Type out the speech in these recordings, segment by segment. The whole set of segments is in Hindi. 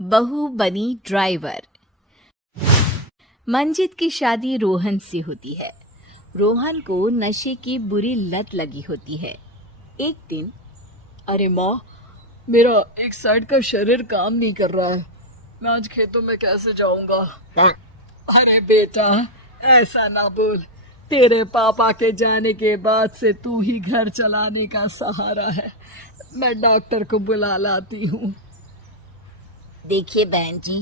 बहू बनी ड्राइवर। मंजित की शादी रोहन से होती है। रोहन को नशे की बुरी लत लगी होती है। एक दिन, अरे माँ, मेरा एक साइड का शरीर काम नहीं कर रहा है। मैं आज खेतों में कैसे जाऊंगा? अरे बेटा, ऐसा ना बोल। तेरे पापा के जाने के बाद से तू ही घर चलाने का सहारा है। मैं डॉक्टर को बुला लाती हूँ। देखिए बहन जी,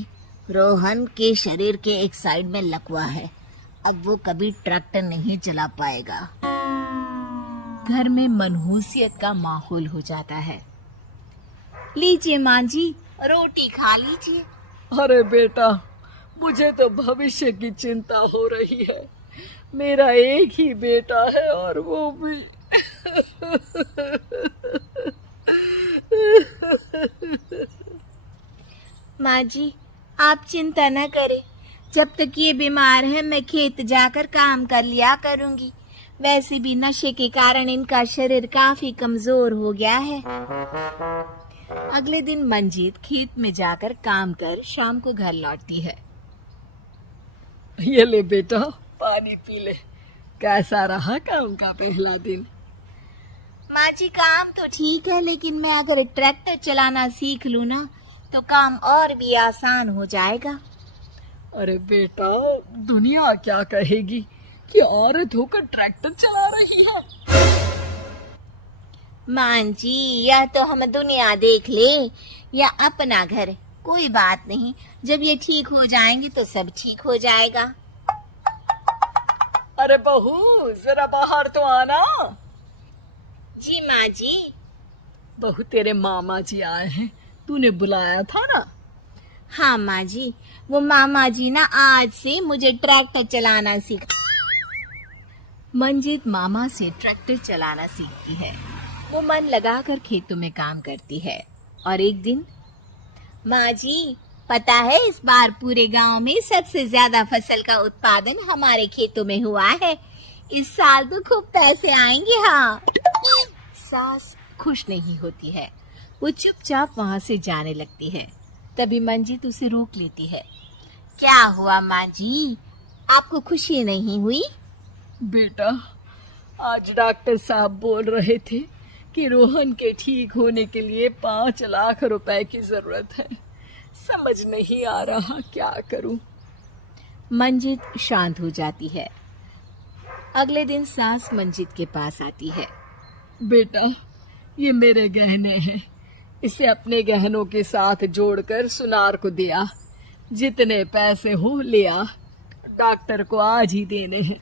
रोहन के शरीर के एक साइड में लकवा है। अब वो कभी ट्रैक्टर नहीं चला पाएगा। घर में मनहूसियत का माहौल हो जाता है। लीजिए माँ जी, रोटी खा लीजिए। अरे बेटा, मुझे तो भविष्य की चिंता हो रही है। मेरा एक ही बेटा है और वो भी माँ जी, आप चिंता न करें। जब तक ये बीमार है मैं खेत जाकर काम कर लिया करूँगी। वैसे भी नशे के कारण इनका शरीर काफी कमजोर हो गया है। अगले दिन मंजीत खेत में जाकर काम कर शाम को घर लौटती है। ये ले बेटा, पानी पी ले। कैसा रहा काम का पहला दिन? माँ जी, काम तो ठीक है, लेकिन मैं अगर ट्रैक्टर चलाना सीख लूँ ना तो काम और भी आसान हो जाएगा। अरे बेटा, दुनिया क्या कहेगी कि औरत होकर ट्रैक्टर चला रही है। माँ जी, या तो हम दुनिया देख ले या अपना घर, कोई बात नहीं। जब ये ठीक हो जाएंगे तो सब ठीक हो जाएगा। अरे बहू, जरा बाहर तो आना। जी माँ जी। बहू, तेरे मामा जी आए हैं, तूने बुलाया था ना? हाँ माँ जी, वो मामा जी ना आज से मुझे ट्रैक्टर चलाना सीखा। मंजित मामा से ट्रैक्टर चलाना सीखती है। वो मन लगाकर खेतों में काम करती है। और एक दिन, माँ जी, पता है इस बार पूरे गांव में सबसे ज्यादा फसल का उत्पादन हमारे खेतों में हुआ है। इस साल तो खूब पैसे आएंगे। हाँ। सास खुश नहीं होती है। वो चुपचाप वहाँ से जाने लगती है। तभी मंजित उसे रोक लेती है। क्या हुआ माँ जी, आपको खुशी नहीं हुई? बेटा, आज डॉक्टर साहब बोल रहे थे कि रोहन के ठीक होने के लिए 5 लाख रुपए की जरूरत है। समझ नहीं आ रहा क्या करूं। मंजित शांत हो जाती है। अगले दिन सास मंजित के पास आती है। बेटा, ये मेरे गहने हैं। इसे अपने गहनों के साथ जोड़कर सुनार को दिया। जितने पैसे हो ले आ, डॉक्टर को आज ही देने हैं।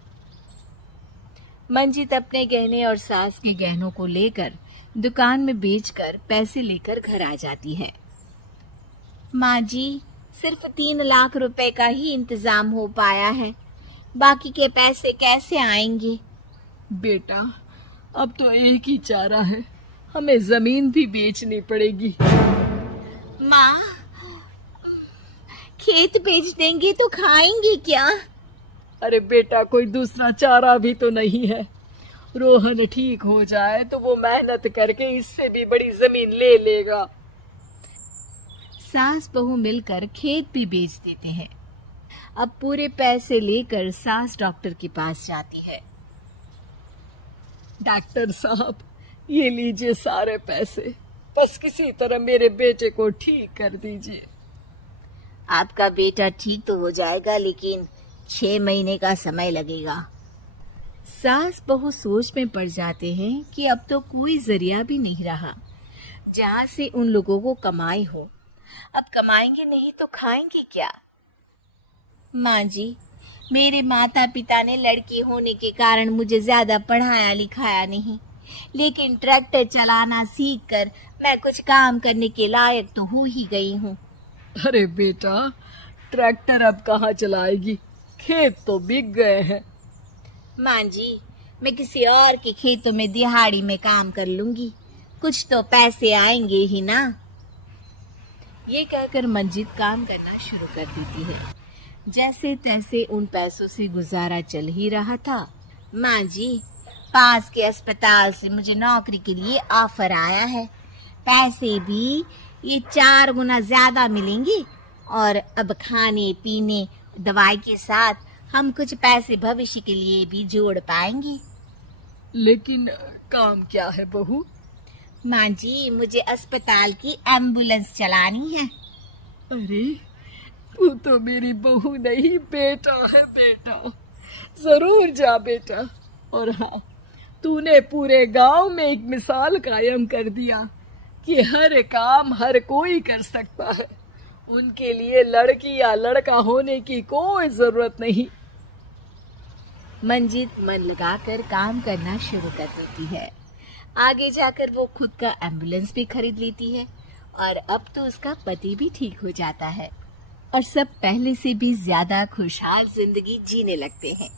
मंजित अपने गहने और सास के गहनों को लेकर दुकान में बेचकर पैसे लेकर घर आ जाती है। माँ जी, सिर्फ 3 लाख रुपए का ही इंतजाम हो पाया है। बाकी के पैसे कैसे आएंगे? बेटा, अब तो एक ही चारा है, हमें जमीन भी बेचनी पड़ेगी। माँ, खेत बेच देंगे तो खाएंगे क्या? अरे बेटा, कोई दूसरा चारा भी तो नहीं है। रोहन ठीक हो जाए तो वो मेहनत करके इससे भी बड़ी जमीन ले लेगा। सास बहू मिलकर खेत भी बेच देते हैं। अब पूरे पैसे लेकर सास डॉक्टर के पास जाती है। डॉक्टर साहब, ये लीजिए सारे पैसे। बस किसी तरह मेरे बेटे को ठीक कर दीजिए। आपका बेटा ठीक तो हो जाएगा, लेकिन 6 महीने का समय लगेगा। सास बहू सोच में पड़ जाते हैं कि अब तो कोई जरिया भी नहीं रहा जहाँ से उन लोगों को कमाई हो। अब कमाएंगे नहीं तो खाएंगे क्या? माँ जी, मेरे माता पिता ने लड़की होने के कारण मुझे ज्यादा पढ़ाया लिखाया नहीं, लेकिन ट्रैक्टर चलाना सीखकर मैं कुछ काम करने के लायक तो हो ही गई हूँ। अरे बेटा, ट्रैक्टर अब कहाँ चलाएगी? खेत तो बिक गए हैं। माँ जी, मैं किसी और के खेतों में दिहाड़ी में काम कर लूंगी, कुछ तो पैसे आएंगे ही ना। ये कहकर मंजित काम करना शुरू कर देती है। जैसे तैसे उन पैसों से गुजारा चल ही रहा था। माँ जी, पास के अस्पताल से मुझे नौकरी के लिए ऑफर आया है। पैसे भी ये 4 गुना ज्यादा मिलेंगी और अब खाने पीने दवाई के साथ हम कुछ पैसे भविष्य के लिए भी जोड़ पाएंगे। लेकिन काम क्या है बहू? माँ जी, मुझे अस्पताल की एम्बुलेंस चलानी है। अरे तू तो मेरी बहू नहीं, बेटा है बेटा। जरूर जा बेटा। और हाँ, तूने पूरे गांव में एक मिसाल कायम कर दिया कि हर काम हर कोई कर सकता है। उनके लिए लड़की या लड़का होने की कोई जरूरत नहीं। मंजीत मन लगाकर काम करना शुरू कर देती है। आगे जाकर वो खुद का एम्बुलेंस भी खरीद लेती है और अब तो उसका पति भी ठीक हो जाता है और सब पहले से भी ज्यादा खुशहाल जिंदगी जीने लगते हैं।